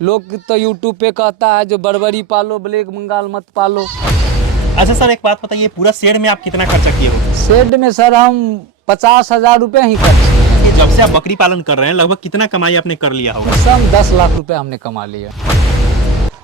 लोग तो यूट्यूब पे कहता है जो बर्बरी पालो, ब्लैक बंगाल मत पालो। अच्छा सर, एक बात बताइए, पूरा शेड में आप कितना खर्चा किए हो? शेड में सर हम 50,000 रुपये ही खर्च किए। कि जब से आप बकरी पालन कर रहे हैं लगभग कितना कमाई आपने कर लिया होगा? सम 10 लाख रुपए हमने कमा लिया।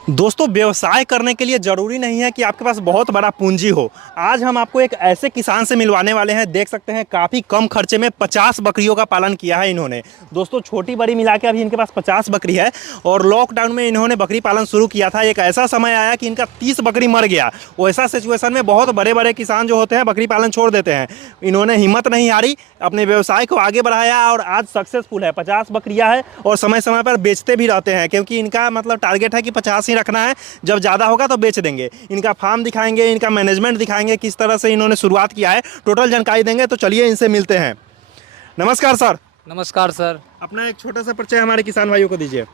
दोस्तों, व्यवसाय करने के लिए जरूरी नहीं है कि आपके पास बहुत बड़ा पूंजी हो। आज हम आपको एक ऐसे किसान से मिलवाने वाले हैं। देख सकते हैं काफ़ी कम खर्चे में 50 बकरियों का पालन किया है इन्होंने। दोस्तों, छोटी बड़ी मिला के अभी इनके पास 50 बकरी है और लॉकडाउन में इन्होंने बकरी पालन शुरू किया था। एक ऐसा समय आया कि इनका 30 बकरी मर गया। वैसा सिचुएशन में बहुत बड़े बड़े किसान जो होते हैं बकरी पालन छोड़ देते हैं। इन्होंने हिम्मत नहीं हारी, अपने व्यवसाय को आगे बढ़ाया और आज सक्सेसफुल है। 50 बकरियाँ हैं और समय समय पर बेचते भी रहते हैं, क्योंकि इनका मतलब टारगेट है कि 50 ही रखना है, जब ज़्यादा होगा तो बेच देंगे। इनका फार्म दिखाएंगे, इनका मैनेजमेंट दिखाएंगे, किस तरह से इन्होंने शुरुआत किया है, टोटल जानकारी देंगे। तो चलिए इनसे मिलते हैं। नमस्कार सर। नमस्कार सर। अपना एक छोटा सा परिचय हमारे किसान भाइयों को दीजिए।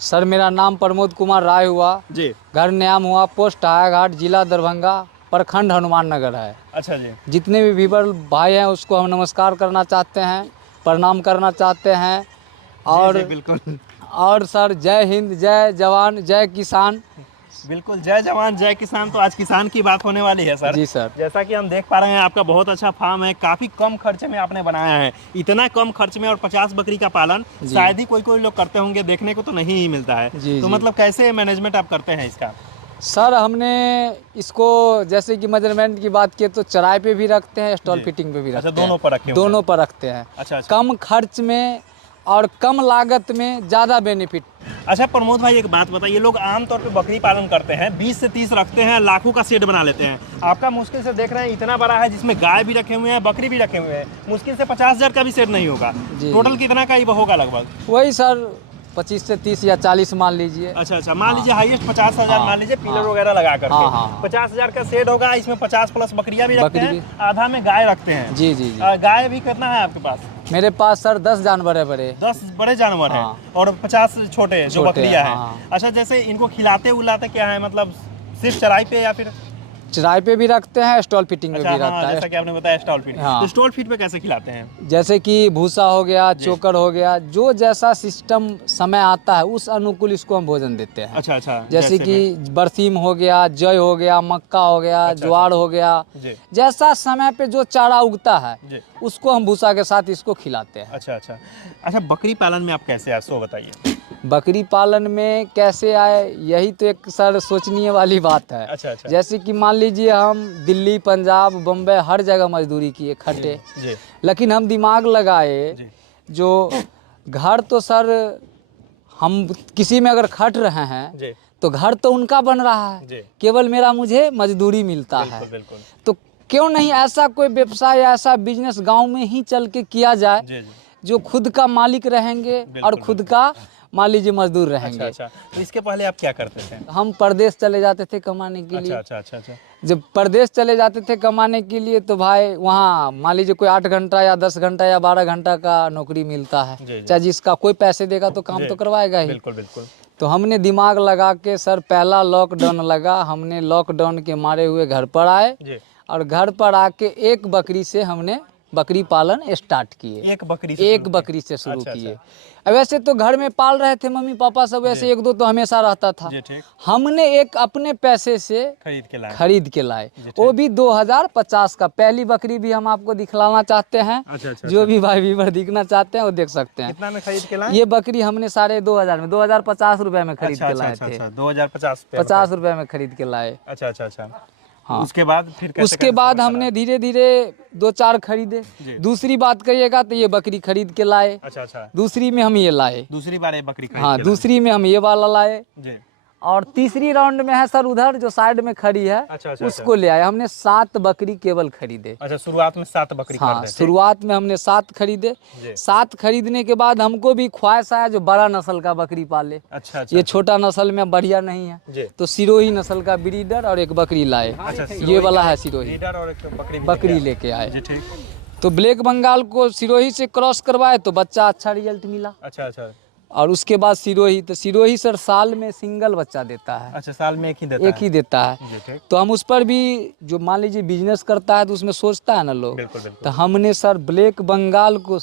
सर मेरा नाम प्रमोद कुमार राय हुआ जी। घर न्याम हुआ, पोस्ट हायाघाट, जिला दरभंगा, प्रखंड हनुमान नगर है। अच्छा जी। जितने भी व्यूअर भाई हैं उसको हम नमस्कार करना चाहते हैं, प्रणाम करना चाहते हैं। और जी, बिल्कुल और सर जय हिंद, जय जवान, जय किसान। बिल्कुल, जय जवान जय किसान। तो आज किसान की बात होने वाली है सर। जी सर। जैसा कि हम देख पा रहे हैं आपका बहुत अच्छा फार्म है, काफ़ी कम खर्चे में आपने बनाया है। इतना कम खर्च में और 50 बकरी का पालन शायद ही कोई लोग करते होंगे, देखने को तो नहीं ही मिलता है। जी, तो जी। मतलब कैसे मैनेजमेंट आप करते हैं इसका? सर हमने इसको जैसे कि मेजरमेंट की बात की तो चराई पे भी रखते हैं, स्टॉल फिटिंग पे भी रखते हैं। दोनों पर रखे हुए हैं। दोनों पर रखते हैं। अच्छा। कम खर्च में और कम लागत में ज़्यादा बेनिफिट। अच्छा प्रमोद भाई, एक बात बताइए, लोग आमतौर पे बकरी पालन करते हैं, 20 से 30 रखते हैं, लाखों का सेट बना लेते हैं। आपका मुश्किल से देख रहे हैं इतना बड़ा है, जिसमें गाय भी रखे हुए हैं, बकरी भी रखे हुए हैं, मुश्किल से 50,000 का भी सेट नहीं होगा। टोटल कितना का ही होगा लगभग? वही सर 25 से 30 या 40 मान लीजिए। अच्छा, मान लीजिए हाईएस्ट 50,000 मान लीजिए, पिलर वगैरह लगा करके 50,000 का सेट होगा। इसमें 50 प्लस बकरियां भी रखते हैं, आधा में गाय रखते हैं। जी जी। गाय भी कितना है आपके पास? मेरे पास सर 10 जानवर है बड़े। 10 बड़े जानवर हैं और 50 छोटे जो बकरियां हैं। अच्छा, जैसे इनको खिलाते उलाते क्या है, मतलब सिर्फ चराई पे या फिर? चराई पे भी रखते हैं, स्टॉल फिटिंग में भी रहता है। जैसा कि आपने बताया स्टॉल फीड। तो स्टॉल फीड पे कैसे खिलाते हैं? जैसे कि भूसा हो गया, चोकर हो गया, जो जैसा सिस्टम समय आता है उस अनुकूल इसको हम भोजन देते हैं। अच्छा। जैसे कि बरसीम हो गया, जय हो गया, मक्का हो गया, ज्वार हो गया, जैसा समय पे जो चारा उगता है उसको हम भूसा के साथ इसको खिलाते हैं। अच्छा, बकरी पालन में आप कैसे आए सो बताइए। बकरी पालन में कैसे आए, यही तो एक सर सोचनीय वाली बात है। अच्छा। जैसे कि मान लीजिए हम दिल्ली, पंजाब, बम्बई हर जगह मजदूरी किए, खटे, लेकिन हम दिमाग लगाए जो घर तो सर हम किसी में अगर खट रहे हैं तो घर तो उनका बन रहा है, केवल मुझे मजदूरी मिलता है। तो क्यों नहीं ऐसा कोई व्यवसाय, ऐसा बिजनेस गांव में ही चल के किया जाए जो खुद का मालिक रहेंगे और खुद का मान लीजिए मजदूर रहेंगे। अच्छा। तो इसके पहले आप क्या करते थे? हम परदेश चले जाते थे कमाने के लिए। अच्छा। जब परदेश चले जाते थे कमाने के लिए तो भाई वहाँ मान लीजिए कोई 8 घंटा या 10 घंटा या 12 घंटा का नौकरी मिलता है। चाहे जिसका कोई पैसे देगा तो काम तो करवाएगा ही। बिल्कुल। तो हमने दिमाग लगा के सर पहला लॉकडाउन लगा, हमने लॉकडाउन के मारे हुए घर पर आए और घर पर आके एक बकरी से हमने बकरी पालन स्टार्ट किए। एक बकरी से शुरू किए। वैसे तो घर में पाल रहे थे मम्मी पापा सब, वैसे 1-2 तो हमेशा रहता था। हमने एक अपने पैसे से खरीद के लाए, वो भी 2050 का। पहली बकरी भी हम आपको दिखलाना चाहते हैं। जो भी भाई व्यूअर दिखना चाहते हैं वो देख सकते हैं। कितना में खरीद के लाए? ये बकरी हमने 2,500 में 2050 रुपए में खरीद के लाए थे। 2050 रुपए में खरीद के लाए। अच्छा। हाँ। उसके बाद उसके बाद हमने धीरे धीरे 2-4 खरीदे। दूसरी बात करिएगा तो ये बकरी खरीद के लाए। अच्छा। दूसरी में हम ये लाए। दूसरी बार ये बकरी खरीद हाँ, दूसरी में हम ये वाला लाए। और तीसरी राउंड में है सर उधर जो साइड में खड़ी है। उसको ले आए। हमने 7 बकरी केवल खरीदे। अच्छा, शुरुआत में 7 बकरी खरीदे। हाँ, शुरुआत में हमने 7 खरीदे। 7 खरीदने के बाद हमको भी ख्वाहिश आया जो बड़ा नस्ल का बकरी पाले। अच्छा। ये छोटा नस्ल में बढ़िया नहीं है, तो सिरोही नस्ल का ब्रीडर और एक बकरी लाए। ये वाला है सिरोही, बकरी लेके आए। तो ब्लैक बंगाल को सिरोही से क्रॉस करवाए तो बच्चा अच्छा रिजल्ट मिला। अच्छा। और उसके बाद सिरोही, तो सिरोही सर साल में सिंगल बच्चा देता है। अच्छा, साल में एक ही देता है। तो हम उस पर भी जो मान लीजिए बिजनेस करता है तो उसमें सोचता है ना लोग। तो हमने सर ब्लैक बंगाल को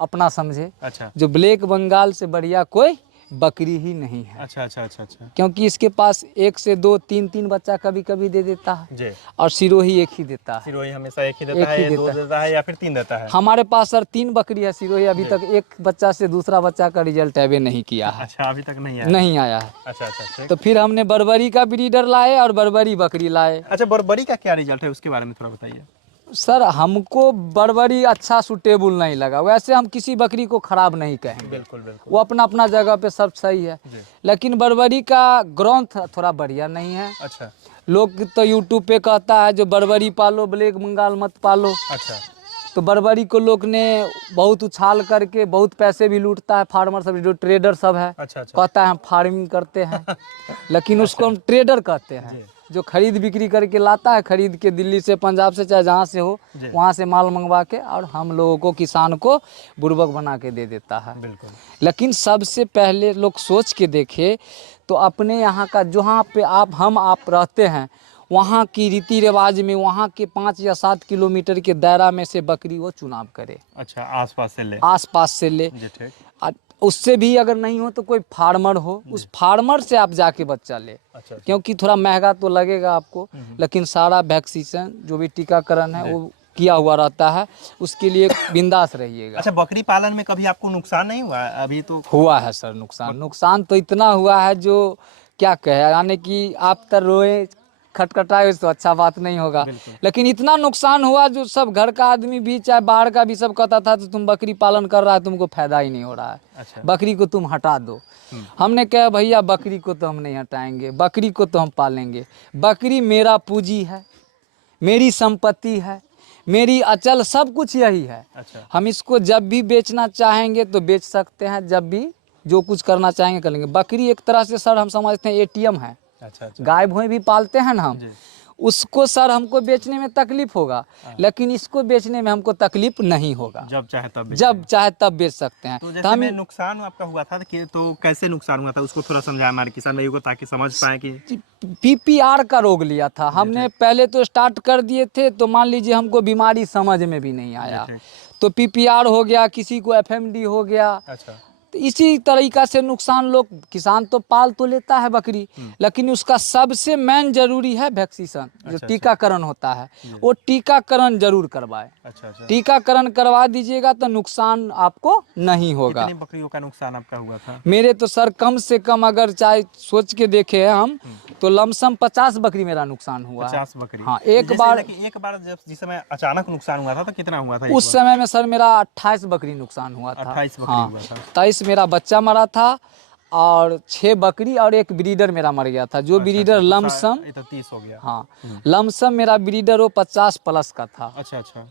अपना समझे। अच्छा। जो ब्लैक बंगाल से बढ़िया कोई बकरी ही नहीं है। अच्छा अच्छा अच्छा अच्छा क्योंकि इसके पास 1 से 2 3 बच्चा कभी कभी दे देता है जी। और सिरोही एक ही देता है। सिरोही हमेशा एक ही देता है, ये 2 देता है या फिर 3 देता है? हमारे पास सर 3 बकरी है सिरोही, अभी तक एक बच्चा से दूसरा बच्चा का रिजल्ट अभी नहीं किया है। अच्छा, अभी तक नहीं आया? नहीं आया है। अच्छा अच्छा अच्छा। तो फिर हमने बर्बरी का ब्रीडर लाए और बर्बरी बकरी लाए। अच्छा, बर्बरी का क्या रिजल्ट है उसके बारे में थोड़ा बताइए। सर हमको बर्बरी अच्छा सूटेबल नहीं लगा, वैसे हम किसी बकरी को खराब नहीं कहेंगे, बिल्कुल बिल्कुल। वो अपना अपना जगह पे सब सही है, लेकिन बर्बरी का ग्रोथ थोड़ा बढ़िया नहीं है। अच्छा। लोग तो यूट्यूब पे कहता है जो बर्बरी पालो ब्लैक बंगाल मत पालो। अच्छा। तो बर्बरी को लोग ने बहुत उछाल करके बहुत पैसे भी लूटता है फार्मर सब, जो ट्रेडर सब है। अच्छा अच्छा। कहता है हम फार्मिंग करते हैं लेकिन उसको हम ट्रेडर कहते हैं, जो खरीद बिक्री करके लाता है, खरीद के दिल्ली से पंजाब से चाहे जहाँ से हो वहाँ से माल मंगवा के और हम लोगों को किसान को बुर्बक बना के दे देता है। बिल्कुल। लेकिन सबसे पहले लोग सोच के देखे तो अपने यहाँ का जहाँ पे आप रहते हैं वहाँ की रीति रिवाज में वहाँ के 5 या 7 किलोमीटर के दायरा में से बकरी वो चुनाव करे। अच्छा, आसपास से ले? आसपास से ले। जी ठीक। उससे भी अगर नहीं हो तो कोई फार्मर हो, उस फार्मर से आप जाके बच्चा ले। अच्छा। क्योंकि थोड़ा महंगा तो लगेगा आपको, लेकिन सारा वैक्सीनेशन जो भी टीकाकरण है वो किया हुआ रहता है, उसके लिए बिंदास रहिएगा। अच्छा, बकरी पालन में कभी आपको नुकसान नहीं हुआ? अभी तो हुआ है सर नुकसान तो इतना हुआ है जो क्या कहे, यानी कि आप तो रोए खटखटाए तो अच्छा बात नहीं होगा, लेकिन इतना नुकसान हुआ जो सब घर का आदमी भी चाहे बाहर का भी सब कहता था तो तुम बकरी पालन कर रहा है, तुमको फायदा ही नहीं हो रहा है। अच्छा। बकरी को तुम हटा दो। हमने कहा भैया बकरी को तो हम नहीं हटाएंगे, बकरी को तो हम पालेंगे। बकरी मेरा पूंजी है, मेरी संपत्ति है, मेरी अचल सब कुछ यही है। अच्छा। हम इसको जब भी बेचना चाहेंगे तो बेच सकते हैं, जब भी जो कुछ करना चाहेंगे कर लेंगे। बकरी एक तरह से सर हम समझते हैं ATM है। अच्छा अच्छा। गाय भैंस भी पालते हैं ना हम, उसको सर हमको बेचने में तकलीफ होगा, लेकिन इसको बेचने में हमको तकलीफ नहीं होगा। जब चाहे तब बेच सकते हैं। तो जैसे में नुकसान आपका हुआ था कि तो कैसे नुकसान हुआ था उसको थोड़ा समझाया हमारे किसान भाइयों को ताकि समझ पाए कि PPR का रोग लिया था हमने। पहले तो स्टार्ट कर दिए थे तो मान लीजिए हमको बीमारी समझ में भी नहीं आया, तो PPR हो गया, किसी को FMD हो गया। अच्छा। तो इसी तरीका से नुकसान लोग, किसान तो पाल तो लेता है बकरी, लेकिन उसका सबसे मेन जरूरी है वैक्सीनेशन, जो टीकाकरण होता है वो टीकाकरण जरूर करवाए। अच्छा अच्छा। टीकाकरण करवा दीजिएगा तो नुकसान आपको नहीं होगा। कितनी बकरियों का नुकसान आपका हुआ था? मेरे तो सर कम से कम अगर चाहे सोच के देखे हम तो लमसम 50 बकरी मेरा नुकसान हुआ। 50 बकरी? हाँ, एक बार जब जिस समय अचानक नुकसान हुआ था तो कितना हुआ था? उस समय में सर मेरा 28 बकरी नुकसान हुआ था। 28 बकरी हुआ था। 23 मेरा बच्चा मरा था और 6 बकरी और एक ब्रीडर मेरा मर गया था, जो ब्रीडर लमसम 30 हो गया। हाँ, लमसम मेरा ब्रीडर वो 50 प्लस का था। अच्छा अच्छा।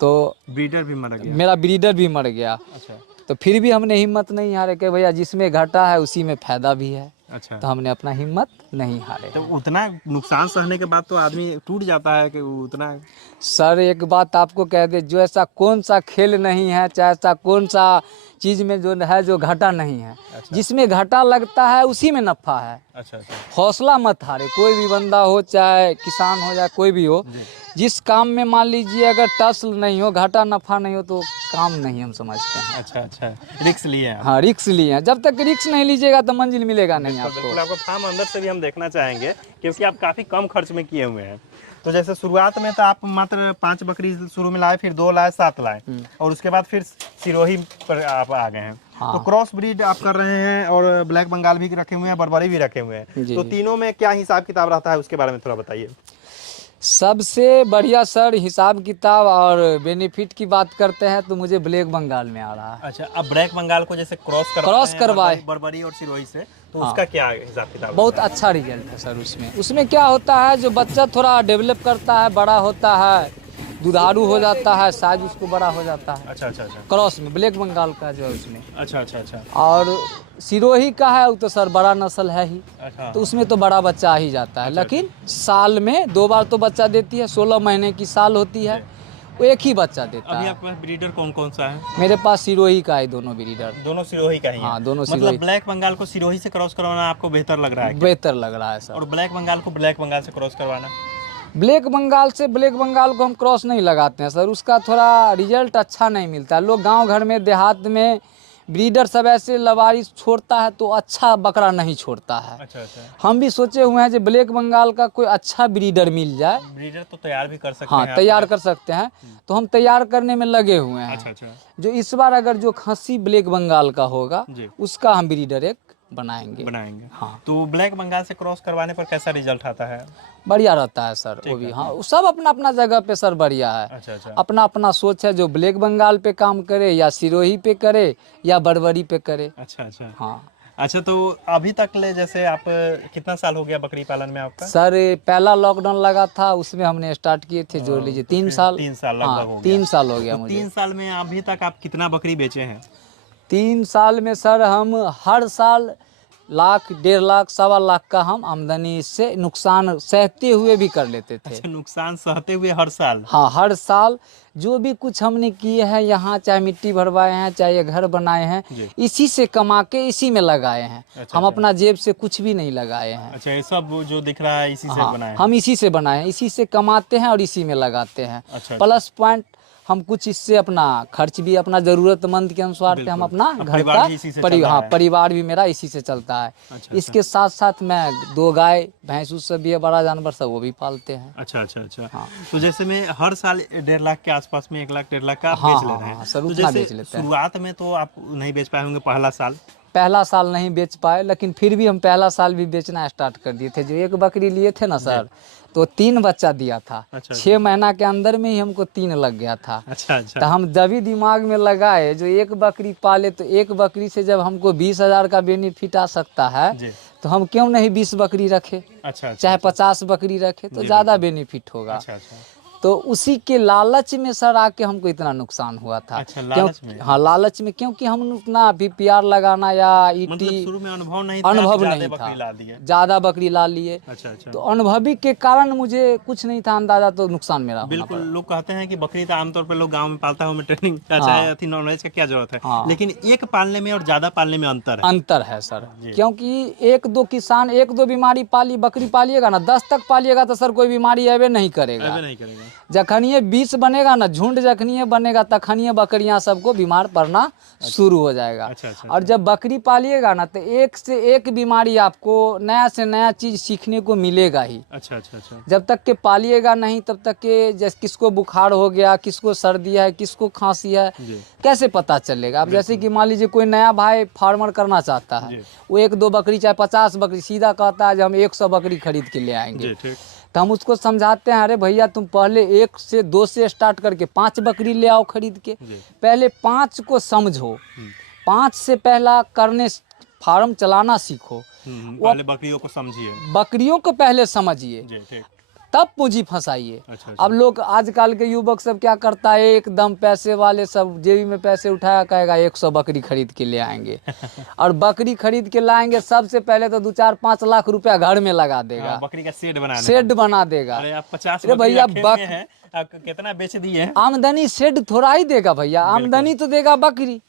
तो ब्रीडर भी मर गया? मेरा ब्रीडर भी मर गया। अच्छा। तो फिर भी हमने हिम्मत नहीं हारे कि भैया जिसमें घाटा है उसी में फायदा भी है। अच्छा। तो हमने अपना हिम्मत नहीं हारे। तो उतना नुकसान सहने के बाद तो आदमी टूट जाता है कि उतना। सर एक बात आपको कह दे, जो ऐसा कौन सा खेल नहीं है, चाहे ऐसा कौन सा चीज़ में जो है जो घाटा नहीं है। अच्छा। जिसमें घाटा लगता है उसी में नफ़ा है। अच्छा अच्छा। हौसला मत हारे, कोई भी बंदा हो चाहे किसान हो या कोई भी हो, जिस काम में मान लीजिए अगर टसल नहीं हो, घाटा नफा नहीं हो तो काम नहीं हम समझते हैं। अच्छा अच्छा। रिक्स लिए हैं? हाँ रिक्स लिए हैं, जब तक रिक्स नहीं लीजिएगा तो मंजिल मिलेगा नहीं आपको। बिल्कुल। आपको फार्म अंदर से भी हम देखना चाहेंगे क्योंकि आप काफ़ी कम खर्च में किए हुए हैं। तो जैसे शुरुआत में तो आप मात्र 5 बकरी शुरू में लाए, फिर 2 लाए, 7 लाए और उसके बाद फिर सिरोही पर आप आ गए हैं। हाँ। तो क्रॉस ब्रीड आप कर रहे हैं और ब्लैक बंगाल भी रखे हुए हैं, बर्बरी भी रखे हुए हैं, तो तीनों में क्या हिसाब किताब रहता है उसके बारे में थोड़ा बताइए। सबसे बढ़िया सर हिसाब किताब और बेनिफिट की बात करते हैं तो मुझे ब्लैक बंगाल में आ रहा है। अच्छा, अब ब्लैक बंगाल को जैसे क्रॉस करवाए बर्बरी और सिरोही से, तो हाँ। उसका क्या हिसाब किताब? बहुत अच्छा रिजल्ट है सर उसमें क्या होता है, जो बच्चा थोड़ा डेवलप करता है, बड़ा होता है, दुधारू हो जाता है, साइज उसको बड़ा हो जाता है। अच्छा अच्छा अच्छा। क्रॉस में ब्लैक बंगाल का जो है उसमें। अच्छा अच्छा अच्छा। और सिरोही का है वो तो सर बड़ा नस्ल है ही। अच्छा। तो उसमें तो बड़ा बच्चा आ ही जाता है। अच्छा। लेकिन साल में 2 बार तो बच्चा देती है, 16 महीने की साल होती है, वो एक ही बच्चा देता है। अभी आपके पास ब्रीडर कौन कौन सा है? मेरे पास सिरोही का है, दोनों ब्रीडर। दोनों सिरोही का ही है? हाँ दोनों सिरोही। मतलब ब्लैक बंगाल को सिरोही से क्रॉस करवाना आपको बेहतर लग रहा है? बेहतर लग रहा है सर। और ब्लैक बंगाल को ब्लैक बंगाल से क्रॉस करवाना? ब्लैक बंगाल को हम क्रॉस नहीं लगाते हैं सर, उसका थोड़ा रिजल्ट अच्छा नहीं मिलता है। लोग गांव घर में देहात में ब्रीडर सब ऐसे लवारिस छोड़ता है तो अच्छा बकरा नहीं छोड़ता है। अच्छा अच्छा। हम भी सोचे हुए हैं जो ब्लैक बंगाल का कोई अच्छा ब्रीडर मिल जाए। ब्रीडर तो तैयार भी कर सकते हाँ हैं तैयार कर सकते हैं, तो हम तैयार करने में लगे हुए हैं। अच्छा अच्छा जो इस बार अगर जो खस्सी ब्लैक बंगाल का होगा जी। उसका हम ब्रीडर एक बनाएंगे। बनाएंगे। हाँ तो ब्लैक बंगाल से क्रॉस करवाने पर कैसा रिजल्ट आता है? बढ़िया रहता है सर, वो भी। हाँ सब अपना अपना जगह पे सर बढ़िया है। अच्छा अच्छा अपना अपना सोच है, जो ब्लैक बंगाल पे काम करे या सिरोही पे करे या बरबरी पे करे। अच्छा अच्छा। हाँ अच्छा, तो अभी तक ले जैसे आप कितना साल हो गया बकरी पालन में आपका? सर पहला लॉकडाउन लगा था उसमें हमने स्टार्ट किए थे, जोड़ लीजिए 3 साल। 3 साल लगभग हाँ हो गया। 3 साल हो गया तो मुझे। 3 साल में अभी तक आप कितना बकरी बेचे हैं? 3 साल में सर हम हर साल लाख, 1.5 लाख, 1.25 लाख का हम आमदनी इससे नुकसान सहते हुए भी कर लेते थे। अच्छा, नुकसान सहते हुए हर साल? हाँ हर साल जो भी कुछ हमने किए हैं यहाँ, चाहे मिट्टी भरवाए हैं, चाहे ये घर बनाए हैं, जी। इसी से कमा के इसी में लगाए हैं। अच्छा, हम अच्छा। अपना जेब से कुछ भी नहीं लगाए हैं। अच्छा, ये सब जो दिख रहा है इसी से हाँ बनाए हैं? हम इसी से बनाए हैं, इसी से कमाते हैं और इसी में लगाते हैं। अच्छा, प्लस पॉइंट हम कुछ इससे अपना खर्च भी अपना ज़रूरतमंद के अनुसार पे हम बिल्कुल। अपना अब घर परिवार का भी इसी से चल रहा हाँ है। परिवार भी मेरा इसी से चलता है। अच्छा, इसके साथ साथ मैं 2 गाय भैंस उस सब भी है, बड़ा जानवर सब वो भी पालते हैं। अच्छा अच्छा अच्छा। हाँ। तो जैसे में हर साल 1.5 लाख के आसपास में, 1 लाख 1.5 लाख का आप हाँ बेच हाँ लेते हैं। हाँ सर, तो उतना जैसे बेच लेते हैं। शुरुआत में तो आप नहीं बेच पाए होंगे पहला साल? पहला साल नहीं बेच पाए, लेकिन फिर भी हम पहला साल भी बेचना स्टार्ट कर दिए थे। जो एक बकरी लिए थे ना सर, तो 3 बच्चा दिया था। अच्छा, 6 महीना के अंदर में ही हमको 3 लग गया था। अच्छा तो अच्छा। हम जब ही दिमाग में लगाए जो एक बकरी पाले, तो एक बकरी से जब हमको 20,000 का बेनिफिट आ सकता है, जी। तो हम क्यों नहीं 20 बकरी रखे, अच्छा अच्छा। चाहे 50 बकरी रखे, तो जी, ज़्यादा बेनिफिट होगा। अच्छा अच्छा। तो उसी के लालच में सर आके हमको इतना नुकसान हुआ था। अच्छा, लालच में? हाँ लालच में, क्योंकि हम उतना PPR लगाना या मतलब ईटी शुरू में अनुभव नहीं था, आप अनुभव ज़्यादा नहीं बकरी था, ला दिए? ज़्यादा बकरी ला लिए। अच्छा अच्छा। तो अनुभवी के कारण मुझे कुछ नहीं था अंदाजा, तो नुकसान मेरा होना बिल्कुल। पड़ा। लोग कहते हैं कि बकरी तो आमतौर पर लोग गांव में पालता है, उनमें ट्रेनिंग का हाँ। चाहे अथी नॉलेज का क्या जरूरत है, हाँ। लेकिन एक पालने में और ज़्यादा पालने में अंतर है। अंतर है सर, जी। क्योंकि 1-2 किसान 1-2 बीमारी पाली बकरी पालिएगा ना, 10 तक पालिएगा तो सर कोई बीमारी अबे नहीं करेगा। ऐसे नहीं करेगा। जखनिए 20 बनेगा ना, झुंड जखनिए बनेगा, तखनिए बकरियां सबको बीमार पड़ना शुरू हो जाएगा। अच्छा अच्छा। और जब बकरी पालिएगा ना, तो एक से एक बीमारी आपको नया से नया चीज़ सीखने को मिलेगा ही। अच्छा अच्छा अच्छा। जब तक के पालिएगा नहीं, तब तक के जैसे किसको बुखार हो गया, किसको सर्दी है, किसको खांसी है, जी। कैसे पता चलेगा। अब जैसे कि मान लीजिए कोई नया भाई फार्मर करना चाहता है, जी। वो 1-2 बकरी चाहे 50 बकरी, सीधा कहता है जो हम 100 बकरी खरीद के ले आएंगे। जी ठीक। तो हम उसको समझाते हैं, अरे भैया तुम पहले 1 से 2 से स्टार्ट करके 5 बकरी ले आओ खरीद के। जी। पहले 5 को समझो, 5 से पहला करने फार्म चलाना सीखो। पहले बकरियों को समझिए। बकरियों को पहले समझिए, जी ठीक। तब पूंजी फंसाइए। अच्छा अच्छा। अब लोग आजकल के युवक सब क्या करता है, एकदम पैसे वाले सब जेबी में पैसे उठाया, कहेगा 100 बकरी खरीद के ले आएंगे। और बकरी खरीद के लाएंगे, सबसे पहले तो 2-4-5 लाख रुपया घर में लगा देगा, बकरी का शेड बनाने शेड बना देगा। अरे आप 50 अरे भैया बकरी रखे हुए हैं, आप कितना बेच दिए हैं? आमदनी शेड थोड़ा ही देगा भैया, आमदनी तो देगा बकरी।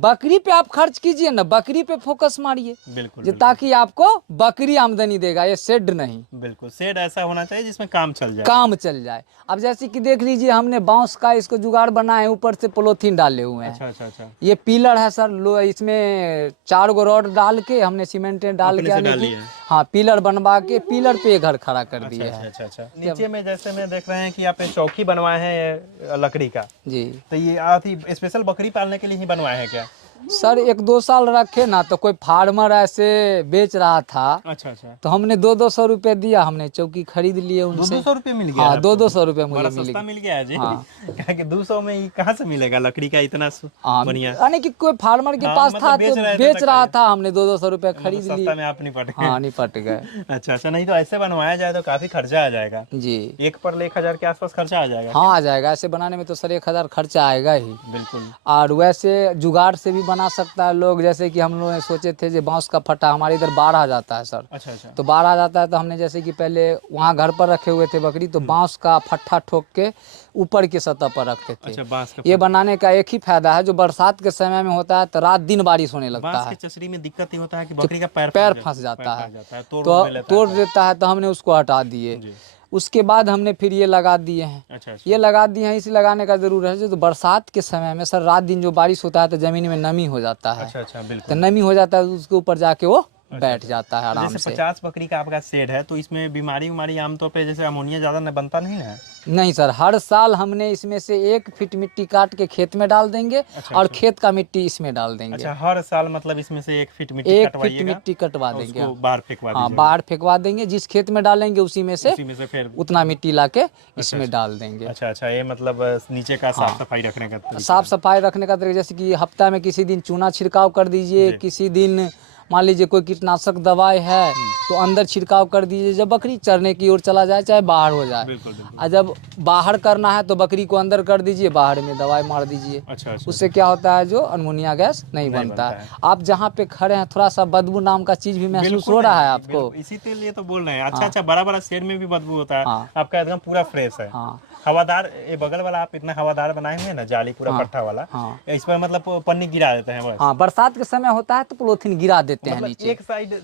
बकरी पे आप खर्च कीजिए ना, बकरी पे फोकस मारिए, बिल्कुल जो ताकि आपको बकरी आमदनी देगा, ये शेड नहीं। बिल्कुल। शेड ऐसा होना चाहिए जिसमें काम चल जाए। काम चल जाए। अब जैसे कि देख लीजिए, हमने बांस का इसको जुगाड़ बनाए, ऊपर से पॉलीथीन डाले हुए हैं। अच्छा अच्छा अच्छा। ये पिलर है सर, लो इसमें 4 गो रॉड डाल के हमने सीमेंट डाल अपने के से आने डाली की, है। हाँ पिलर बनवा के पिलर पे घर खड़ा कर दिए अच्छा है। अच्छा अच्छा। नीचे में जैसे में देख रहे हैं कि आपने चौकी बनवाए हैं लकड़ी का, जी तो ये आती स्पेशल बकरी पालने के लिए ही बनवाए हैं क्या? सर 1-2 साल रखे ना, तो कोई फार्मर ऐसे बेच रहा था, अच्छा अच्छा। तो हमने 200-200 रुपये दिया, हमने चौकी खरीद लिए उनसे। 200 रुपये मिल गया? हाँ आपको? 200 रुपये मुझे बड़ा मिल सस्ता गया। मिल गया है जी। हाँ। क्या कि 200 में ये कहाँ से मिलेगा लकड़ी का इतना हाँ, बढ़िया? यानी कि कोई फार्मर के हाँ, पास मतलब था बेच तो रहे थे बेच तो रहा कहीं- था, हमने 200 रुपये खरीद सस्ता लिए। में आप निपट गए। हाँ निपट गए। अच्छा अच्छा। नहीं तो ऐसे बनवाया जाए तो काफी खर्चा आ जाएगा, जी एक पर 1,000 के आसपास खर्चा आ जाएगा। हाँ आ जाएगा, ऐसे बनाने में तो सर 1,000 खर्चा आएगा ही। बिल्कुल। और वैसे जुगाड़ से भी बना सकता है लोग, जैसे कि हम लोग ने सोचे थे जो बांस का फट्टा, हमारे इधर 12 जाता है सर, अच्छा अच्छा। तो 12 जाता है, तो हमने जैसे कि पहले वहाँ घर पर रखे हुए थे बकरी, तो बांस का फट्टा ठोक के ऊपर की सतह पर रखते थे। अच्छा, बांस का ये बनाने का एक ही फायदा है, जो बरसात के समय में होता है तो रात दिन बारिश होने लगता बांस है, की चचरी में दिक्कत ये होता है कि बकरी का पैर फंस जाता है, तोड़ तो तोड़ देता है, तो हमने उसको हटा दिए। जी। उसके बाद हमने फिर ये लगा दिए हैं। अच्छा ये लगा दिए हैं, इसे लगाने का जरूर है जो बरसात के समय में सर रात दिन जो बारिश होता है तो जमीन में नमी हो जाता है। अच्छा तो बिल्कुल। नमी हो जाता है तो उसके ऊपर जाके वो बैठ जाता है आराम जैसे से। 50 बकरी का आपका शेड है तो इसमें बीमारी आमतौर पे जैसे अमोनिया ज्यादा न बनता नहीं है? नहीं सर, हर साल हमने इसमें से 1 फीट मिट्टी काट के खेत में डाल देंगे और खेत का मिट्टी इसमें डाल देंगे। अच्छा, हर साल मतलब इसमें से 1 फीट मिट्टी 1 फीट मिट्टी कटवा देंगे, उसको बाहर फेंकवा हाँ दीजिएगा। बाहर फेंकवा देंगे। जिस खेत में डालेंगे उसी में से फिर उतना मिट्टी लाके इसमें डाल देंगे। अच्छा, ये मतलब नीचे का साफ सफाई रखने का तरीका। साफ सफाई रखने का तरीका जैसे कि हफ्ता में किसी दिन चूना छिड़काव कर दीजिए, किसी दिन मान लीजिए कोई कीटनाशक दवाई है तो अंदर छिड़काव कर दीजिए जब बकरी चरने की ओर चला जाए चाहे बाहर हो जाए। और जब बाहर करना है तो बकरी को अंदर कर दीजिए, बाहर में दवाई मार दीजिए। अच्छा। उससे क्या होता है जो अमोनिया गैस नहीं बनता है। आप जहाँ पे खड़े हैं थोड़ा सा बदबू नाम का चीज भी महसूस हो रहा है आपको? इसीलिए तो बोल रहे हैं। अच्छा, बड़ा शेड में भी बदबू होता है? हाँ। आपका एकदम पूरा फ्रेश है। हाँ। हवादार, ये बगल वाला आप इतना हवादार बनाए हुए हैं ना, जाली पूरा पट्टा वाला। हाँ। इस पर मतलब पन्नी गिरा देते हैं बस? हाँ, बरसात के समय होता है तो पॉलीथीन गिरा देते हैं नीचे। एक साइड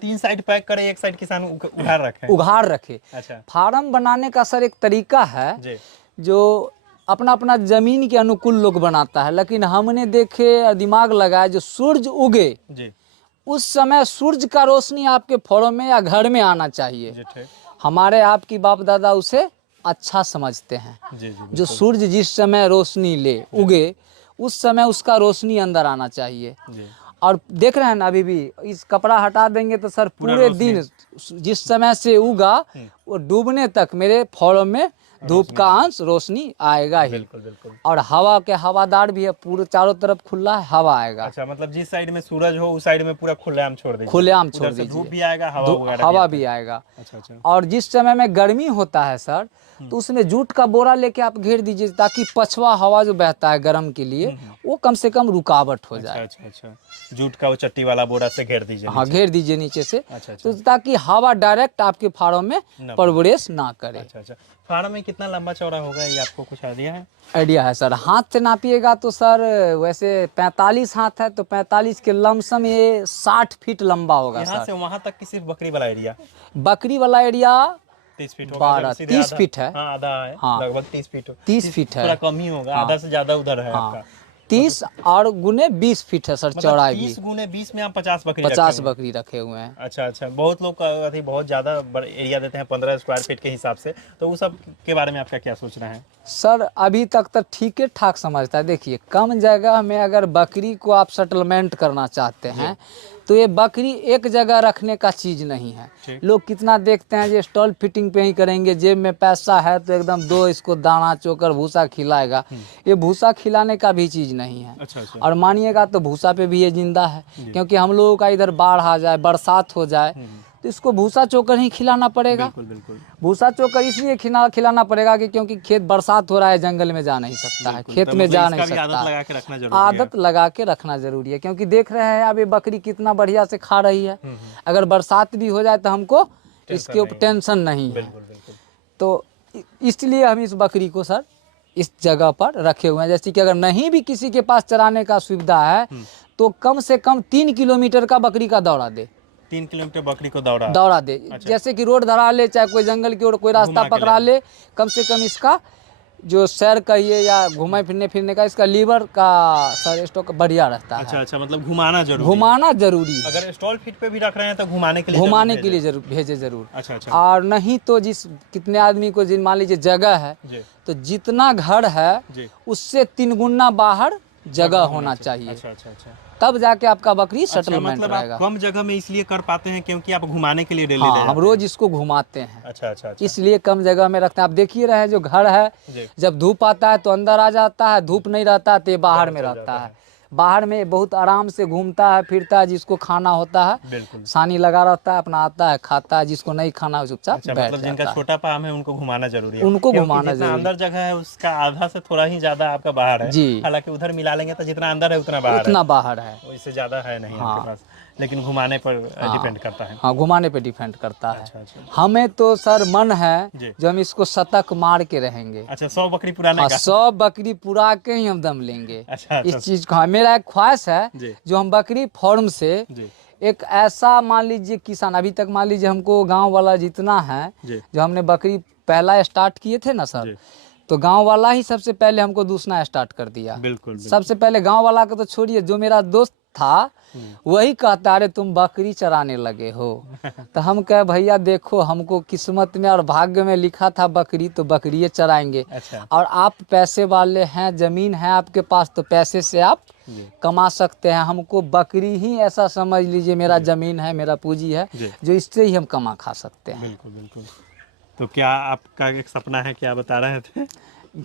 3 साइड पैक करे, एक साइड किसान उघाड़ रखे। अच्छा। फार्म बनाने का सर एक तरीका है जो अपना अपना जमीन के अनुकूल लोग बनाता है, लेकिन हमने देखे दिमाग लगाया जो सूरज उगे उस समय सूरज का रोशनी आपके फार्म में या घर में आना चाहिए। हमारे आपकी बाप दादा उसे अच्छा समझते हैं। जो सूरज जिस समय रोशनी ले उगे उस समय उसका रोशनी अंदर आना चाहिए। और देख रहे हैं ना अभी भी, इस कपड़ा हटा देंगे तो सर पूरे दिन जिस समय से उगा वो डूबने तक मेरे फार्म में धूप का अंश रोशनी आएगा ही। बिल्कुल। और हवा के हवादार भी है, पूरे चारों तरफ खुला है, हवा आएगा। अच्छा, मतलब जिस साइड में सूरज हो उस साइड में पूरा खुलेआम छोड़ दीजिए। खुलेआम छोड़ दीजिए, धूप भी आएगा, हवा भी आएगा। अच्छा। और जिस समय में गर्मी होता है सर तो उसमें जूट का बोरा लेके आप घेर दीजिए ताकि पछवा हवा जो बहता है गर्म के लिए वो कम से कम रुकावट हो जाए। अच्छा। जूट का वो चट्टी वाला बोरा से घेर दीजिए। हाँ, घेर दीजिए नीचे से। अच्छा। तो ताकि हवा डायरेक्ट आपके फार्म में प्रवेश ना करे। अच्छा। फार्म में कितना लंबा चौड़ा होगा ये आपको कुछ आइडिया है? आइडिया है सर, हाथ से नापिएगा तो सर वैसे 45 हाथ है तो 45 के लमसम ये 60 फीट लंबा होगा। यहाँ से वहाँ तक की सिर्फ बकरी वाला एरिया? बकरी वाला एरिया 30 फीट होगा, 30 फीट है। हाँ, आधा है। हाँ, लगभग 30 फीट। 30 फीट है, थोड़ा कम ही होगा। आधा से ज्यादा उधर है आपका। 30 और गुने 20 फीट है सर चौड़ाई भी। 30 गुने 20 में आप 50 बकरी रखे हुए हैं। अच्छा। बहुत लोग बहुत ज्यादा एरिया देते हैं 15 स्क्वायर फीट के हिसाब से, तो वो सब के बारे में आपका क्या सोचना है? सर अभी तक तो ठीक ठाक समझता है। देखिए, कम जगह में अगर बकरी को आप सेटलमेंट करना चाहते हैं तो ये बकरी एक जगह रखने का चीज़ नहीं है। लोग कितना देखते हैं ये स्टॉल फिटिंग पे ही करेंगे, जेब में पैसा है तो एकदम दो इसको दाना चोकर भूसा खिलाएगा। ये भूसा खिलाने का भी चीज़ नहीं है। अच्छा। और मानिएगा तो भूसा पे भी ये जिंदा है, क्योंकि हम लोगों का इधर बाढ़ आ जाए, बरसात हो जाए तो इसको भूसा चोकर ही खिलाना पड़ेगा। बिल्कुल। भूसा चोकर इसलिए खिलाना पड़ेगा कि क्योंकि खेत बरसात हो रहा है, जंगल में जा नहीं सकता है, खेत में जा नहीं सकता। आदत लगा के रखना जरूरी है, क्योंकि देख रहे हैं अब ये बकरी कितना बढ़िया से खा रही है। अगर बरसात भी हो जाए तो हमको इसके ऊपर टेंशन नहीं है। तो इसलिए हम इस बकरी को सर इस जगह पर रखे हुए हैं। जैसे कि अगर नहीं भी किसी के पास चराने का सुविधा है तो कम से कम 3 किलोमीटर का बकरी का दौड़ा दे। 3 किलोमीटर बकरी को दौड़ा दे। अच्छा। जैसे कि रोड धरा ले, चाहे कोई जंगल की ओर कोई रास्ता पकड़ा ले, कम से कम इसका जो सैर कहिए या घूमे फिरने का इसका लीवर का सर स्टॉक बढ़िया रहता है। अच्छा। मतलब घुमाना जरूरी है। अगर स्टॉल फिट पे भी रख रहे हैं तो घुमाने के लिए जरूर भेजे जरूर। अच्छा। और नहीं तो कितने आदमी को मान लीजिए जगह है तो जितना घर है उससे 3 गुना बाहर जगह होना चाहिए। अच्छा। तब जाके आपका बकरी सेटलमेंट मतलब रहेगा। कम जगह में इसलिए कर पाते हैं क्योंकि आप घुमाने के लिए डेली हम रोज इसको घुमाते हैं। अच्छा। इसलिए कम जगह में रखते हैं। आप देखिए रहे जो घर है, जब धूप आता है तो अंदर आ जाता है, धूप नहीं रहता तो ये बाहर में रहता है। बाहर में बहुत आराम से घूमता है फिरता है, जिसको खाना होता है सानी लगा रहता है, अपना आता है खाता है, जिसको नहीं खाना है चुपचाप बैठ जाता है। मतलब जिनका छोटा पाम है उनको घुमाना जरूरी है। उनको घुमाना जरूरी है। अंदर जगह है उसका आधा से थोड़ा ही ज्यादा आपका बाहर है। हालांकि उधर मिला लेंगे तो जितना अंदर है उतना बाहर है, इससे ज्यादा है नहीं आपके पास। लेकिन घुमाने पर डिपेंड करता है। हाँ, घुमाने पे डिपेंड करता है। अच्छा। हमें तो सर मन है जो हम इसको शतक मार के रहेंगे। अच्छा, 100 बकरी पुराने का? 100 बकरी पुरा के ही हम दम लेंगे। अच्छा। इस चीज को मेरा एक ख्वाहिश है जो हम बकरी फार्म से एक ऐसा मान लीजिए किसान, अभी तक मान लीजिए हमको गांव वाला जितना है, जो हमने बकरी पहला स्टार्ट किए थे ना सर, तो गांव वाला ही सबसे पहले हमको दूसरा स्टार्ट कर दिया। बिल्कुल। सबसे पहले गांव वाला को तो छोड़िए, जो मेरा दोस्त था वही कहता, अरे तुम बकरी चराने लगे हो। तो हम कहे भैया देखो, हमको किस्मत में और भाग्य में लिखा था बकरी, तो बकरी चराएंगे। अच्छा। और आप पैसे वाले हैं, जमीन है आपके पास, तो पैसे से आप कमा सकते हैं। हमको बकरी ही ऐसा समझ लीजिए, मेरा जमीन है, मेरा पूंजी है, जो इससे ही हम कमा खा सकते हैं। बिल्कुल बिल्कुल। तो क्या आपका एक सपना है, क्या बता रहे थे?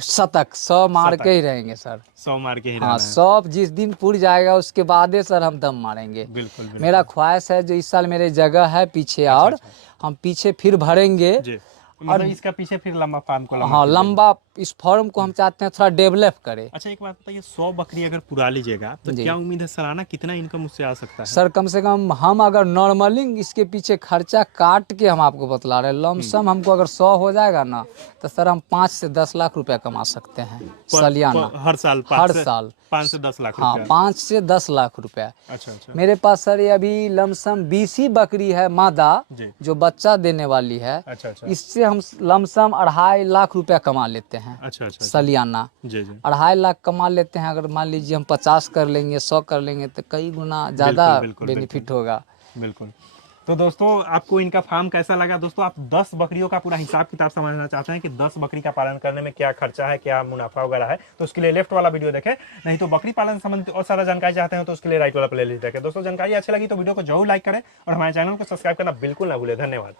शतक 100 मार के ही रहेंगे सर। 100 मार के ही हाँ, रहना है। 100 जिस दिन पूर जाएगा उसके बाद सर हम दम मारेंगे। बिल्कुल। मेरा ख्वाहिश है, जो इस साल मेरे जगह है पीछे, और हम पीछे फिर भरेंगे जी। मतलब इसका पीछे फिर लंबा फार्म को हाँ, लंबा इस फॉर्म को हम चाहते हैं थोड़ा डेवलप करें। अच्छा, एक बात बताइए, 100 बकरी अगर पुरा लीजिएगा तो क्या उम्मीद है सालाना कितना इनकम उससे आ सकता है? सर कम से कम हम अगर नॉर्मली इसके पीछे खर्चा काट के हम आपको बतला रहे हैं, लमसम हमको अगर 100 हो जाएगा ना, तो सर हम 5 से 10 लाख रुपया कमा सकते हैं सालियाना। हर साल? हर साल 5 से 10 लाख हाँ, रुपया। 5 से 10 लाख रुपया। अच्छा। मेरे पास सर ये अभी लमसम 20 ही बकरी है मादा, जो बच्चा देने वाली है। अच्छा। इससे हम लमसम 2.5 लाख रुपया कमा लेते हैं। अच्छा। सालियाना जी। 2.5 लाख कमा लेते हैं। अगर मान लीजिए हम 50 कर लेंगे, 100 कर लेंगे, तो कई गुना ज़्यादा बेनिफिट होगा। बिल्कुल। तो दोस्तों, आपको इनका फार्म कैसा लगा? दोस्तों, आप 10 बकरियों का पूरा हिसाब किताब समझना चाहते हैं कि 10 बकरी का पालन करने में क्या खर्चा है, क्या मुनाफा वगैरह है, तो उसके लिए लेफ्ट वाला वीडियो देखें। नहीं तो बकरी पालन संबंधी और सारा जानकारी चाहते हैं तो उसके लिए राइट वाला प्लेलिस्ट देखें। दोस्तों, जानकारी अच्छी लगी तो वीडियो को जरूर लाइक करें और हमारे चैनल को सब्सक्राइब करना बिल्कुल ना भूलें। धन्यवाद।